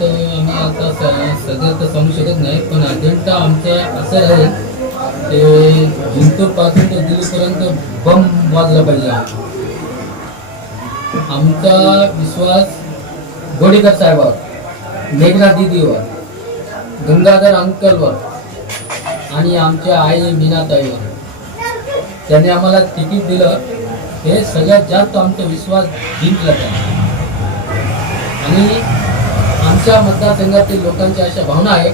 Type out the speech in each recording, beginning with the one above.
तर आम्ही आता सध्या तर सांगू शकत नाही, पण अजेंडा आमचा असं आहे ते जिंतूरपासून ते दिल्लीपर्यंत बम वाजला पाहिजे. आमचा विश्वास गोडीकर साहेबावर, मेघना दीदीवर, गंगाधर अंकलवर आणि आमच्या आई मीनाताईवर. त्यांनी आम्हाला तिकीट दिलं, हे सगळ्यात जास्त आमचा विश्वास जिंकला त्याने. आणि आमच्या मतदारसंघातील लोकांच्या अशा भावना आहे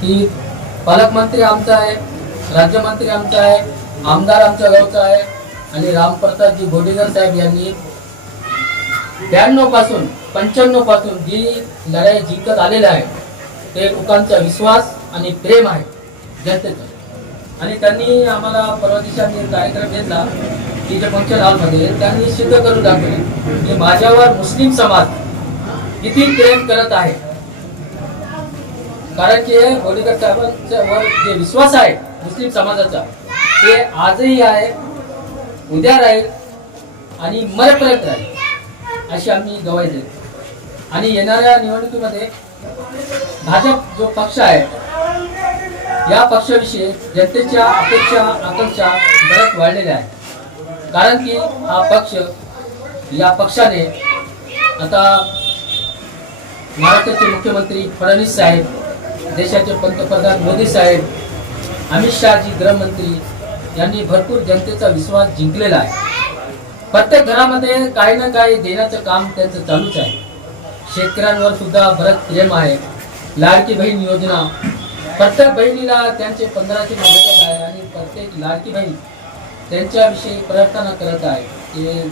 की पालकमंत्री आमचा आहे, राज्यमंत्री आमचा आहे, आमदार आमच्या गावचा आहे. आणि रामप्रसादजी गोडीकर साहेब यांनी 92 पासून 95 पासून जी लढाई जिंकत आलेला आहे ते लोकांचा विश्वास आणि प्रेम आहे जनतेचं. आणि त्यांनी आम्हाला परवा दिवशी कार्यक्रम घेतला तिच्या फंक्शन हॉलमध्ये. त्यांनी सिद्ध करून दाखवले की माझ्यावर मुस्लिम समाज किती प्रेम करत आहे. कारण की गोडीकर साहेबांच्या वर जे विश्वास आहे मुस्लिम समाजाचा ते आजही आहे, उद्या राहील आणि मरेपर्यंत राहील अशी आम्ही गवाही देतो. आणि येणाऱ्या निवडणुकीमध्ये भाजप जो पक्ष आहे या पक्षाविषयी जनतेच्या अपेक्षा आकांक्षा बऱ्याच वाढलेल्या आहेत. कारण की हा पक्ष, या पक्षाने आता महाराष्ट्राचे मुख्यमंत्री फडणवीस साहेब, देशाचे पंतप्रधान मोदी साहेब, अमित शहाजी गृहमंत्री यांनी भरपूर जनतेचा विश्वास जिंकलेला आहे. प्रत्येक घरामध्ये काही ना काही देण्याचं काम त्यांचं चालूच आहे. शेतकऱ्यांवर सुद्धा बरंच प्रेम आहे. लाडकी बहीण योजना, प्रत्येक बहिणीला त्यांचे 1500 भेटत आहे. आणि प्रत्येक लाडकी बहीण त्यांच्याविषयी प्रार्थना करत आहे. ते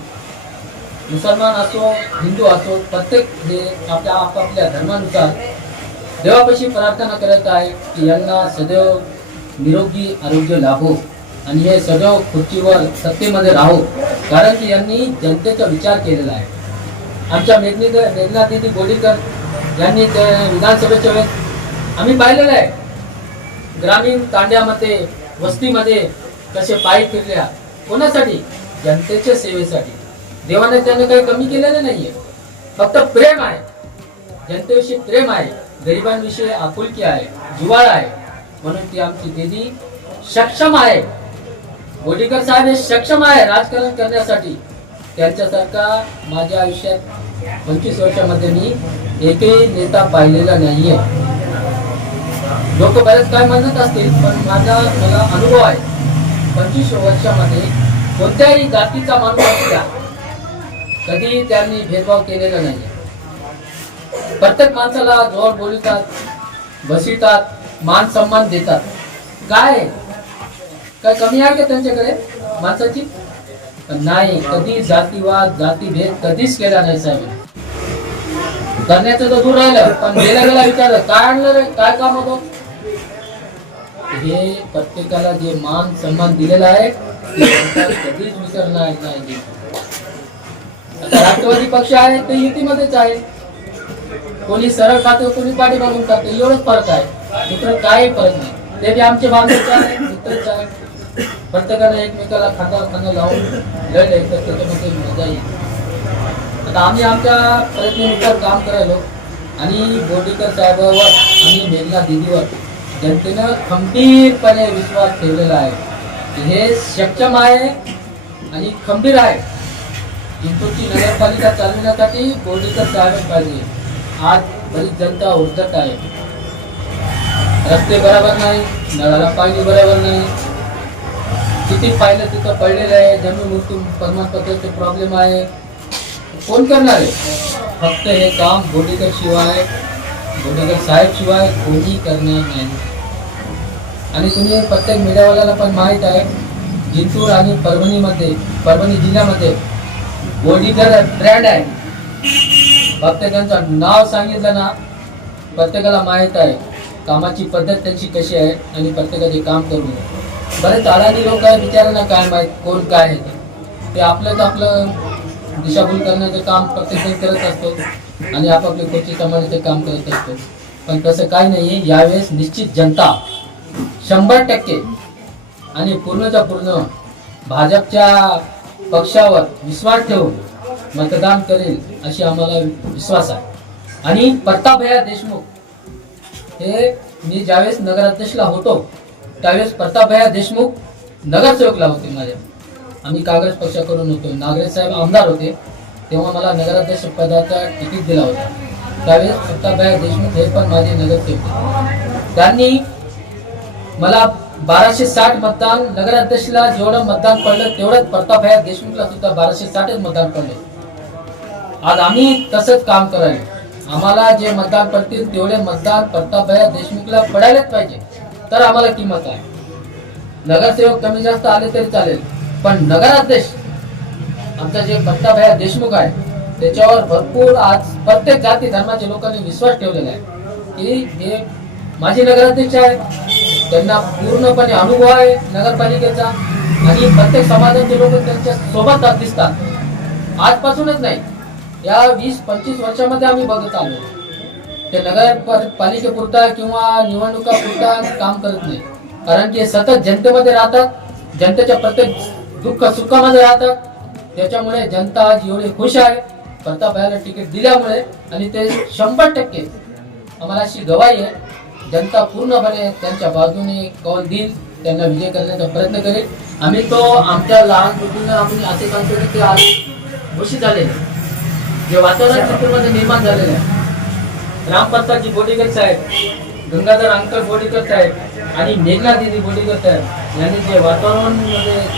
मुसलमान असो हिंदू असो, प्रत्येक हे आपल्या आपापल्या धर्मानुसार देवापाशी प्रार्थना करत आहे की यांना सदैव निरोगी आरोग्य लाभो आणि हे सदैव खुर्चीवर सत्तेमध्ये राहो. कारण की यांनी जनतेचा विचार केलेला आहे. आमच्या मेघना दीदी गोडीकर यांनी त्या विधानसभेच्या वेळेस आम्ही पाहिलेलं आहे, ग्रामीण तांड्यामध्ये वस्तीमध्ये कसे पायी फिरल्या. कोणासाठी? जनतेच्या सेवेसाठी. देवाने त्यांना काही कमी केलेलं नाहीये, फक्त प्रेम आहे, जनतेविषयी प्रेम आहे, गरिबांविषयी आपुलकी आहे, जिव्हाळा आहे. म्हणून ती आमची दीदी सक्षम आहे. गोडीकर साहेब हे सक्षम आहे राजकारण करण्यासाठी. त्यांच्यासारखा माझ्या आयुष्यात 25 वर्षामध्ये मी एकही नेता पाहिलेला नाहीये. लोक बरेच काय म्हणत असतील, पण मला अनुभव आहे. 25 वर्षामध्ये कोणत्याही जातीचा माणूस असला कधी त्यांनी भेदभाव केलेला नाही. प्रत्येक माणसाला जोर बोलतात, बसवितात, मान सन्मान देतात. काय कमी आहे का त्यांच्याकडे माणसाची? पण नाही, कधी जातीवाद जातीभेद कधीच केला नाही साहेब. करण्याचं तर दूर राहिलं, पण गेला विचारलं काय आणलं रे, काय काम होतं. हे प्रत्येकाला जे मान सन्मान दिलेला आहे कधीच विसरणार नाही. आता राष्ट्रवादी पक्ष आहे ते युतीमध्येच आहे. कोणी सरळ खाते, कोणी पाठी मागून खाते, एवढंच फरक आहे. दुसरं काही फरक नाही. ते बी आमचे बांधवच आहे, मित्रच आहे. प्रत्येकाने एकमेकाला खांदा लावून लढले तर त्याच्यामध्ये मजा येईल. आता आम्ही आमच्या प्रयत्नानुसार काम करायलो आणि गोडीकर साहेबांवर आणि मेघना दीदीवर जनतेनं खंबीरपणे विश्वास ठेवलेला आहे. हे सक्षम आहे आणि खंबीर आहे. जिंतूरची नगरपालिका चालविण्यासाठी गोडीकर साहेब पाहिजे. आज बरीच जनता उद्धट आहे. रस्ते बरोबर नाही, नळाला पाणी बरोबर नाही, किती पाहिलं तिथं पडलेलं आहे, जमीन मृत्यू प्रमाणपत्राचे प्रॉब्लेम आहे. कोण करणार आहे? फक्त हे काम गोडीकर शिवाय, गोडीकर साहेब शिवाय कोणी करणार नाही. आणि तुम्ही प्रत्येक मीडियावाल्याला पण माहीत आहे, जिंतूर आणि परभणी जिल्ह्यामध्ये गोडीकर ब्रँड आहे. फक्त त्यांचं नाव सांगितलं ना प्रत्येकाला माहीत आहे कामाची पद्धत त्यांची कशी आहे आणि प्रत्येकाचे काम करून. बरेच अडाणी लोक आहे, बिचारांना काय माहीत कोण काय आहे ते. आपलं दिशाभूल करण्याचं काम प्रत्येकजण करत असतो आणि आपापले खुर्ची सांभाळण्याचे काम करत असतो. पण तसं काही नाही. यावेळेस निश्चित जनता 100% आणि पूर्णच्या पूर्ण भाजपच्या पक्षावर विश्वास ठेवून मतदान करेल अशी आम्हाला विश्वास आहे. आणि प्रतापभैया देशमुख हे मी ज्यावेळेस नगराध्यक्षला होतो त्यावेळेस प्रतापभैया देशमुख नगरसेवकला होते माझ्या. आम्ही काँग्रेस पक्षाकडून होतो. नागरे साहेब आमदार होते तेव्हा मला नगराध्यक्ष पदाचा तिकीट दिला होता. त्यावेळेस प्रतापभैया देशमुख हे पण माझे नगरसेवक. त्यांनी मला 1260 मतदान, नगराध्यक्षला जेवढं मतदान पडलं तेवढंच प्रतापभैया देशमुखला सुद्धा 1260च मतदान पडले. आज आम्ही तसंच काम करायला. आम्हाला जे मतदान पडतील तेवढे मतदान प्रतापभैया देशमुखला पडायलाच पाहिजे तर आम्हाला किंमत आहे. नगरसेवक कमी जास्त आले तरी चालेल पण नगराध्यक्ष आमचा जे प्रतापभैया देशमुख आहे त्याच्यावर भरपूर आज प्रत्येक जाती धर्माच्या लोकांनी विश्वास ठेवलेला आहे की हे माझे नगराध्यक्ष आहे. त्यांना पूर्णपणे अनुभव आहे नगरपालिकेचा आणि प्रत्येक समाजाचे लोक त्यांच्या सोबत दिसतात. आजपासूनच नाही, या 20-25 वर्षामध्ये आम्ही बघत आलो. ते नगरपालिकेपुरता किंवा निवडणुकापुरता काम करत नाही, कारण की सतत जनतेमध्ये राहतात, जनतेच्या प्रत्येक दुःख सुखामध्ये राहतात. त्याच्यामुळे जनता आज एवढी खुश आहे प्रतापभैयाला तिकीट दिल्यामुळे. आणि ते 100% आम्हाला अशी गवाही आहे, जनता पूर्णपणे त्यांच्या बाजूने कौल देईल, त्यांना विजय करण्याचा प्रयत्न करेल. आम्ही तो आमच्या लहान बुद्धीनं आपण असे सांगतो की ते आज घोषित झालेले जे वातावरण चित्रमध्ये निर्माण झालेलं आहे. रामप्रसादजी बोडेकर साहेब, गंगाधर अंकल बोडेकर साहेब आणि मेघना दिदी बोडेकर साहेब यांनी जे वातावरण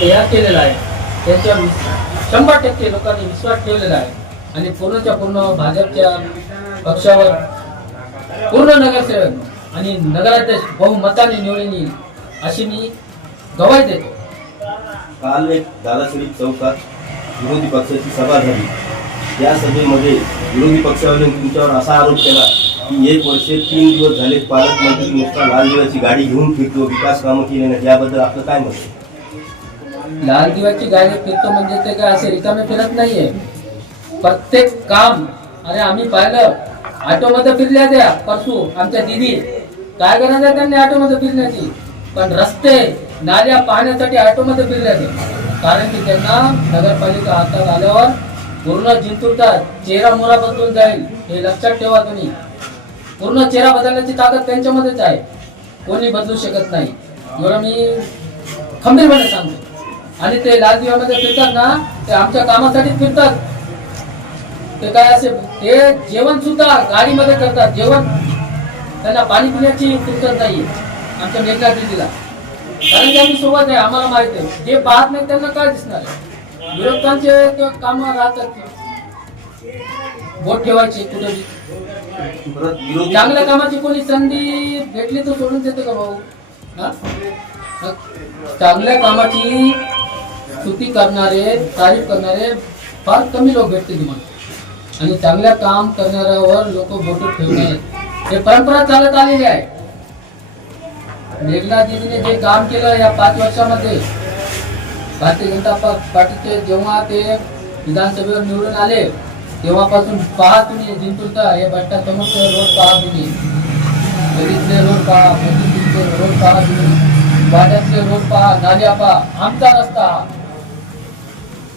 तयार केलेलं आहे त्याच्यावर 100% लोकांनी विश्वास ठेवलेला आहे. आणि पूर्णच्या पूर्ण भाजपच्या पक्षावर पूर्ण नगरसेवक आणि नगराध्यक्ष बहुमताने निवडून येईल अशी मी गवाही देतो. काल एक दादासाहेब चौकात विरोधी पक्षाची सभा झाली. या सभेमध्ये विरोधी पक्षाने तुमच्यावर असा आरोप केला की 1 वर्ष 3 दिवस झाले पालकमंत्री नुसता लाल दिव्याची गाडी घेऊन फिरतो, विकास कामं केले नाही. याबद्दल आपलं काय मत आहे? लाल दिव्याची गाडी फिरतो म्हणजे ते काय असे रिकामे फिरत नाहीये. प्रत्येक काम, अरे आम्ही पाहिलं ऑटोमध्ये फिरल्या द्या परसू आमच्या दिदी, काय गरज आहे त्यांनी ऑटोमध्ये फिरण्याची, पण रस्ते नाल्या पाहण्यासाठी ऑटोमध्ये फिरल्या द्या. कारण की त्यांना नगरपालिका हातात आल्यावर पूर्ण जिंतूरचा चेहरा मोहरा बदलून जाईल, हे लक्षात ठेवा तुम्ही. पूर्ण चेहरा बदलण्याची ताकद त्यांच्यामध्येच आहे, कोणी बदलू शकत नाही, एवढं मी खंबीरपणे सांगतो. आणि ते लाल दिव्यामध्ये फिरतात ना, ते आमच्या कामासाठी फिरतात. ते काय असे ते जेवण सुद्धा गाडीमध्ये करतात, जेवण त्यांना पाणी पिण्याची फुरसत नाही आमच्या मेघना दिदीला, कारण की आम्ही सोबत आहे, आम्हाला माहिती आहे. जे पाहत नाही त्यांना काय दिसणार आहे. विरोधकांचे काम राहतात, बोट ठेवायची कुठे चांगल्या कामाची कोणी संधी भेटली तर सोडून देते का भाऊ? चांगल्या कामाची स्तुती करणारे, तारीफ करणारे फार कमी लोक भेटते तुम्हाला. आणि चांगल्या काम करणाऱ्यावर लोक बोट ठेवणार, हे परंपरा चालत आलेली आहे. मेघना दीदीने जे काम केलं या 5 वर्षामध्ये, भारतीय जनता पार्टीचे जेव्हा ते विधानसभेवर निवडून आले तेव्हापासून पहा तुम्ही जिंतूरचा हे भट्टा समोरचे रोड पहा, तुम्ही गरीबचे रोड पहा, मोदीचे रोड पहा, तुम्ही वाड्यातले रोड पहा, नाल्या पहा, आमचा रस्ता.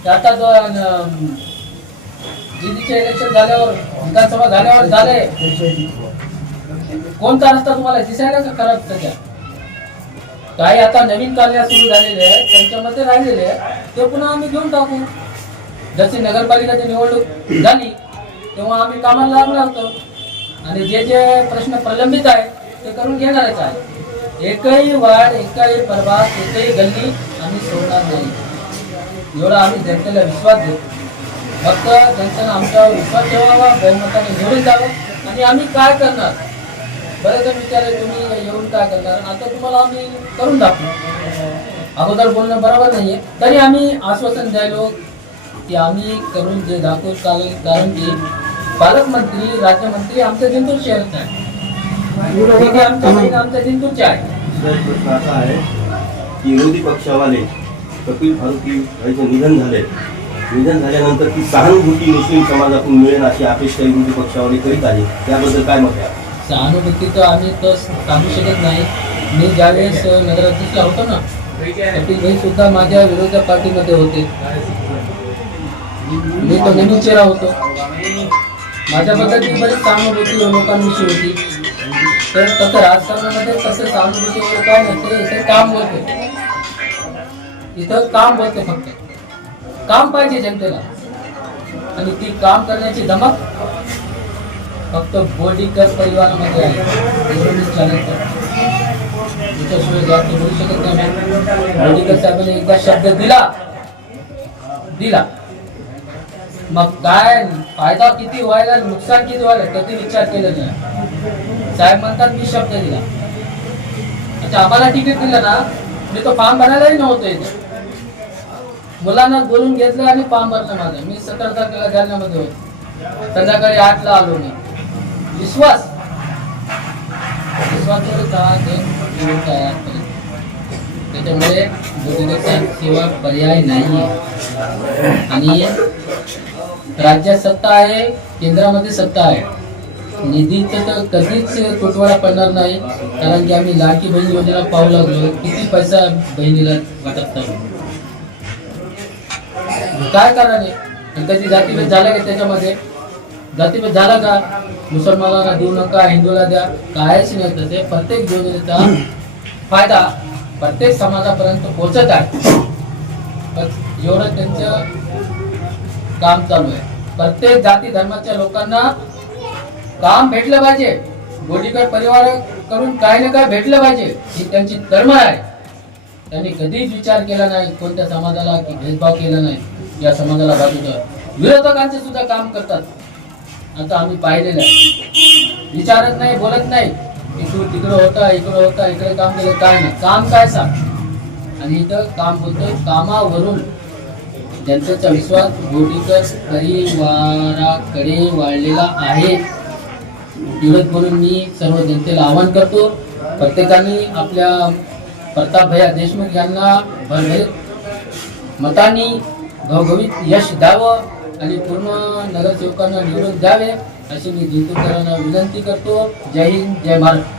आता दिदीचे इलेक्शन झाल्यावर, विधानसभा झाल्यावर झाले, कोणता रस्ता तुम्हाला दिसायला का खराब? त्याच्या काही आता नवीन कार्य सुरू झालेले आहे, त्यांच्यामध्ये राहिलेले आहे ते पुन्हा आम्ही घेऊन टाकू. जशी नगरपालिकेची निवडणूक झाली तेव्हा आम्ही कामाला लागलो होतो आणि जे जे प्रश्न प्रलंबित आहे ते करून घेणारच आहे. एकही वार्ड, एकही प्रभाग, एकही गल्ली आम्ही सोडणार नाही, एवढा आम्ही जनतेला विश्वास देतो. फक्त जनतेनं आमच्यावर विश्वास ठेवावा, बहुमताने निवडून जावं. आणि आम्ही काय करणार, बरेच जण विचारले तुम्ही येऊन काय करणार, आता तुम्हाला आम्ही करून दाखवू. अगोदर बोलणं बरोबर नाहीये, तरी आम्ही आश्वासन द्यायलो की आम्ही करून जे दाखवू चालेल. कारण की पालकमंत्री, राज्यमंत्री आमच्या जिंतूर शहरात आहे, आमच्या जिंतूरचे आहे. प्रश्न असा आहे की विरोधी पक्षावाले कपिल फारुकी यांचे निधन झाले, निधन झाल्यानंतर ती सहानुभूती मुस्लिम समाजातून मिळेल अशी अपेक्षा विरोधी पक्षावाले करीत आहे. त्याबद्दल काय मत आहे? सहानुभूती तर आम्ही तर सांगू शकत नाही. मी ज्यावेळेस नगराध्यक्षला होतो ना, कपिल भाई सुद्धा माझ्या विरोधी पार्टीमध्ये होते, मी तो नवीन चेहरा होतो. माझ्याबद्दल ती बरीच सहानुभूती लोकांविषयी होती. तर तसं राजकारणामध्ये तसं सहानुभूती वगैरे काय नसते. इथे काम बोलते, इथं काम बोलते, फक्त काम पाहिजे जनतेला. आणि ती काम करण्याची धमक फक्त बोर्डीकर परिवारामध्ये आहे. त्याच्याशिवाय जास्त बोलू शकत नाही. बोर्डीकर साहेबांनी एकदा शब्द दिला मग काय फायदा किती व्हायला नुकसान किती व्हायला कधी विचार केला नाही. साहेब म्हणतात मी शब्द दिला. अच्छा, आम्हाला तिकीट दिलं ना, मी तो फॉर्म भरायलाही नव्हतं इथे. मुलांना बोलून घेतलं आणि फॉर्म भरलं माझं. मी 17 तारखेला जालन्यामध्ये होतो. संध्याकाळी 8ला आलो मी. विश्वास त्याच्यामुळे शिवाय पर्याय नाही. आणि राज्यात सत्ता आहे, केंद्रामध्ये सत्ता आहे. निधीचं तर कधीच तुटवडा पडणार नाही. कारण की आम्ही लाडकी बहीण योजना पाहू लागलो. किती पैसा बहिणीला वाटत नाही. काय कारण आहे? कधी जातीभेद झाला का? त्याच्यामध्ये जातीभेद झाला का? मुसलमानाला देऊ नका, हिंदूला द्या, कायच नाही. तसे प्रत्येक योजनेचा फायदा प्रत्येक समाजापर्यंत पोहोचत आहे. एवढं त्यांचं काम चालू आहे. प्रत्येक जाती धर्माच्या लोकांना काम भेटलं पाहिजे. बोर्डीकर परिवाराकडून काही ना काय भेटलं पाहिजे, ही त्यांची तळमळ आहे. त्यांनी कधीच विचार केला नाही कोणत्या समाजाला की भेदभाव केला नाही. या समाजाला बाजूला विरोधकांचे सुद्धा काम करतात. आता आम्ही पाहिलेलं आहे. विचारत नाही, बोलत नाही की तू तिकडं होता, इकडं होता, इकडे काम केलं, काय नाही. काम काय सांग. आणि इथं काम बोलतोय. कामावरून जनतेचा विश्वास बोर्डीकर परिवाराकडे वाढलेला आहे. एवढंच म्हणून मी सर्व जनतेला आवाहन करतो, प्रत्येकाने आपल्या प्रताप भैया देशमुख यांना भरभरीत मतांनी घवघवीत यश द्यावं आणि पूर्ण नगरसेवकांना निवडून द्यावे अशी मी जिंतूरकरांना विनंती करतो. जय हिंद, जय महाराष्ट्र.